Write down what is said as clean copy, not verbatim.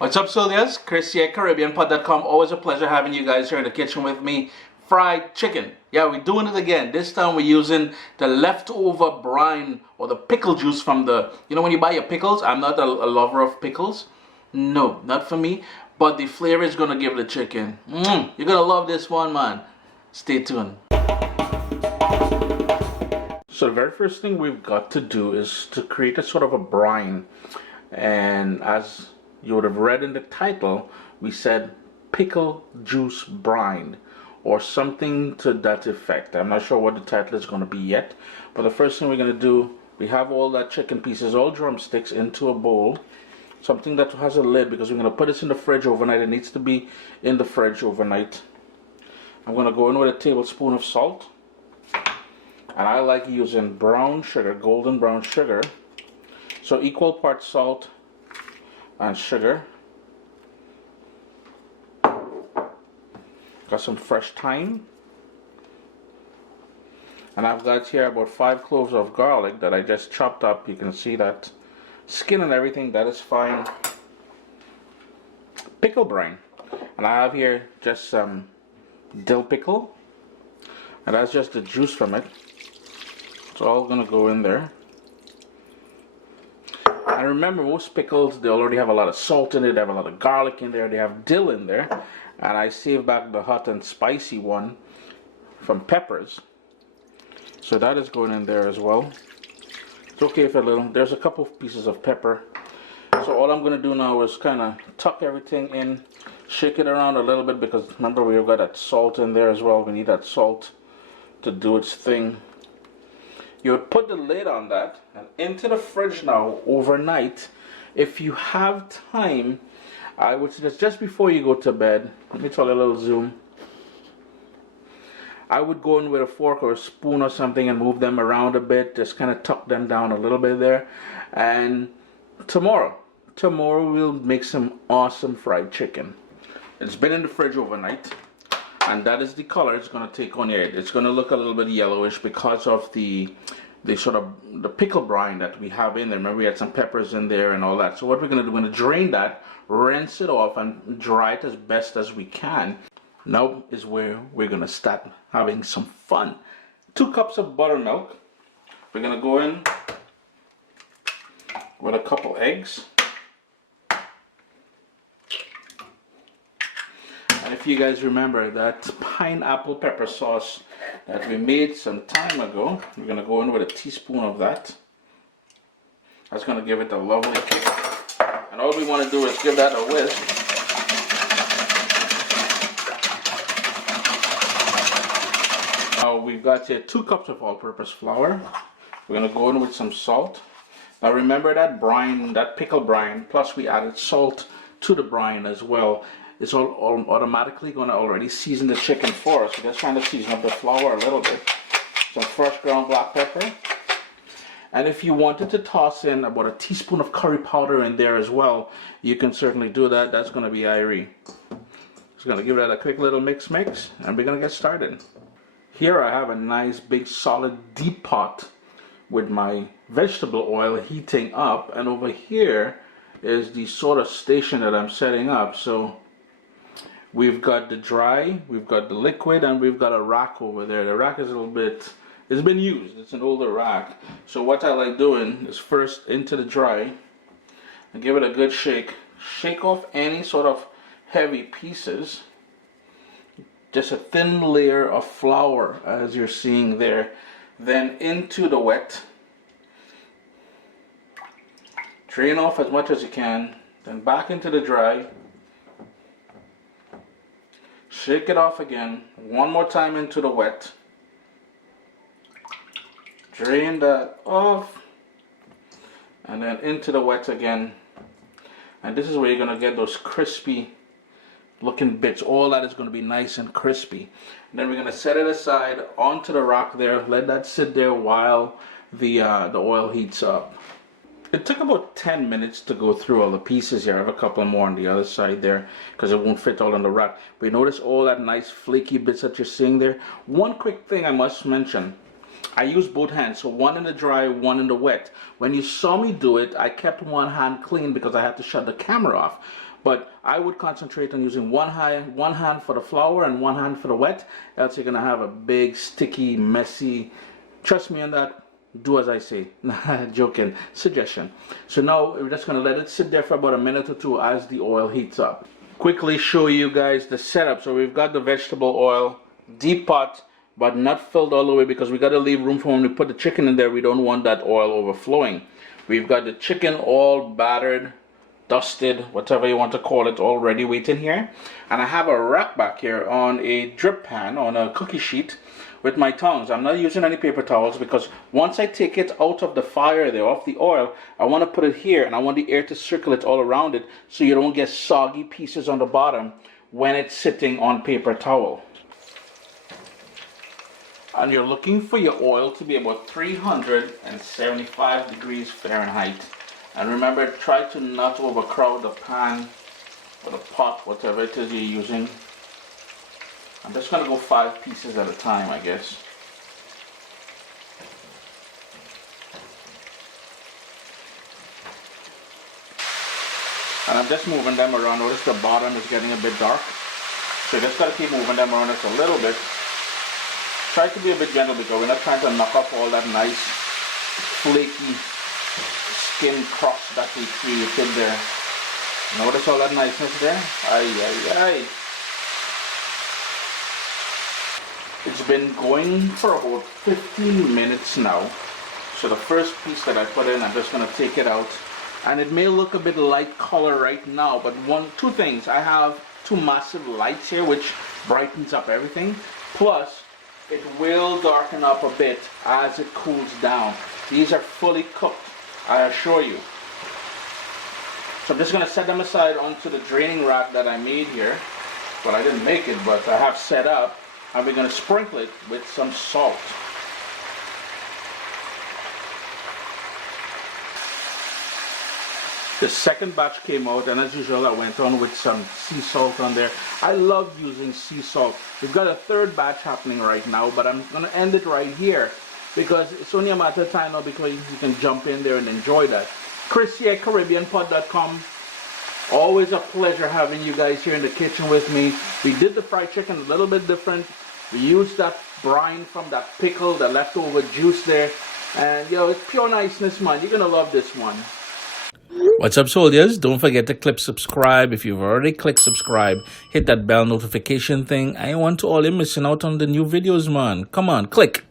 What's up, soldiers? Chris here, CaribbeanPot.com. Always a pleasure having you guys here in the kitchen with me. Fried chicken. Yeah, we're doing it again. This time we're using the leftover brine or the pickle juice from the, when you buy your pickles. I'm not a lover of pickles. No, not for me. But the flavor is going to give the chicken. You're going to love this one, man. Stay tuned. So the very first thing we've got to do is to create a sort of a brine. And as you would have read in the title, we said pickle juice brine or something to that effect. I'm not sure what the title is going to be yet, but the first thing we're going to do, we have all that chicken pieces, all drumsticks, into a bowl, something that has a lid, because we're going to put this in the fridge overnight. It needs to be in the fridge overnight. I'm going to go in with a tablespoon of salt, and I like using brown sugar, golden brown sugar, so equal parts salt and sugar. Got some fresh thyme, and I've got here about 5 cloves of garlic that I just chopped up. You can see that skin and everything, that is fine. Pickle brine, and I have here just some dill pickle, and that's just the juice from it. It's all gonna go in there. And remember, most pickles, they already have a lot of salt in it, they have a lot of garlic in there, they have dill in there. And I saved back the hot and spicy one from peppers. So that is going in there as well. It's okay for a little. There's a couple of pieces of pepper. So all I'm going to do now is kind of tuck everything in, shake it around a little bit, because remember, we've got that salt in there as well. We need that salt to do its thing. You would put the lid on that and into the fridge now overnight. If you have time, I would suggest just before you go to bed, let me tell you a little zoom. I would go in with a fork or a spoon or something and move them around a bit, just kind of tuck them down a little bit there. And tomorrow we'll make some awesome fried chicken. It's been in the fridge overnight, and that is the color it's going to take on it. It's going to look a little bit yellowish because of the sort of the pickle brine that we have in there. Remember, we had some peppers in there and all that. So what we're going to do, we're going to drain that, rinse it off, and dry it as best as we can. Now is where we're going to start having some fun. 2 cups of buttermilk. We're going to go in with a couple eggs. And if you guys remember that pineapple pepper sauce that we made some time ago, we're going to go in with a teaspoon of that. That's going to give it a lovely kick. And all we want to do is give that a whisk. Now we've got here 2 cups of all-purpose flour. We're going to go in with some salt. Now remember that brine, that pickle brine, plus we added salt to the brine as well. It's all automatically going to already season the chicken for us. So just trying to season up the flour a little bit. Some fresh ground black pepper. And if you wanted to toss in about a teaspoon of curry powder in there as well, you can certainly do that. That's going to be Irie. Just going to give that a quick little mix, and we're going to get started. Here I have a nice big solid deep pot with my vegetable oil heating up, and over here is the sort of station that I'm setting up. So we've got the dry, we've got the liquid, and we've got a rack over there. The rack is a little bit, it's been used, it's an older rack. So what I like doing is first into the dry and give it a good shake. Shake off any sort of heavy pieces. Just a thin layer of flour as you're seeing there. Then into the wet. Drain off as much as you can. Then back into the dry. Shake it off again. One more time into the wet. Drain that off. And then into the wet again. And this is where you're going to get those crispy looking bits. All that is going to be nice and crispy. And then we're going to set it aside onto the rack there. Let that sit there while the oil heats up. It took about 10 minutes to go through all the pieces here. I have a couple more on the other side there because it won't fit all on the rack. But you notice all that nice flaky bits that you're seeing there. One quick thing I must mention. I use both hands, so one in the dry, one in the wet. When you saw me do it, I kept one hand clean because I had to shut the camera off. But I would concentrate on using one hand for the flour and one hand for the wet, else you're gonna have a big, sticky, messy. Trust me on that. Do as I say. Joking. Suggestion. So now we're just gonna let it sit there for about a minute or two as the oil heats up. Quickly show you guys the setup. So we've got the vegetable oil, deep pot, but not filled all the way because we got to leave room for when we put the chicken in there. We don't want that oil overflowing. We've got the chicken all battered, dusted, whatever you want to call it, all ready waiting here. And I have a rack back here on a drip pan, on a cookie sheet with my tongs. I'm not using any paper towels because once I take it out of the fire there, off the oil, I want to put it here and I want the air to circulate all around it so you don't get soggy pieces on the bottom when it's sitting on paper towel. And you're looking for your oil to be about 375 degrees Fahrenheit. And remember, try to not overcrowd the pan or the pot, whatever it is you're using. I'm just going to go 5 pieces at a time, I guess. And I'm just moving them around. Notice the bottom is getting a bit dark. So you just got to keep moving them around just a little bit. Try to be a bit gentle because we're not trying to knock off all that nice flaky skin crust that we created there. Notice all that niceness there? Ay, ay, ay. It's been going for about 15 minutes now. So the first piece that I put in, I'm just going to take it out. And it may look a bit light color right now, but two things. I have 2 massive lights here which brightens up everything. Plus, it will darken up a bit as it cools down. These are fully cooked, I assure you. So I'm just going to set them aside onto the draining rack that I made here. Well, I didn't make it, but I have set up. And we're going to sprinkle it with some salt. The second batch came out, and as usual I went on with some sea salt on there. I love using sea salt. We've got a third batch happening right now, but I'm going to end it right here because it's only a matter of time now because you can jump in there and enjoy that. Chris here, CaribbeanPot.com. Always a pleasure having you guys here in the kitchen with me. We did the fried chicken a little bit different. We used that brine from that pickle, the leftover juice there. And yo, it's pure niceness, man. You're going to love this one. What's up, soldiers? Don't forget to click subscribe. If you've already clicked subscribe, hit that bell notification thing. I want to all you missing out on the new videos, man. Come on, click.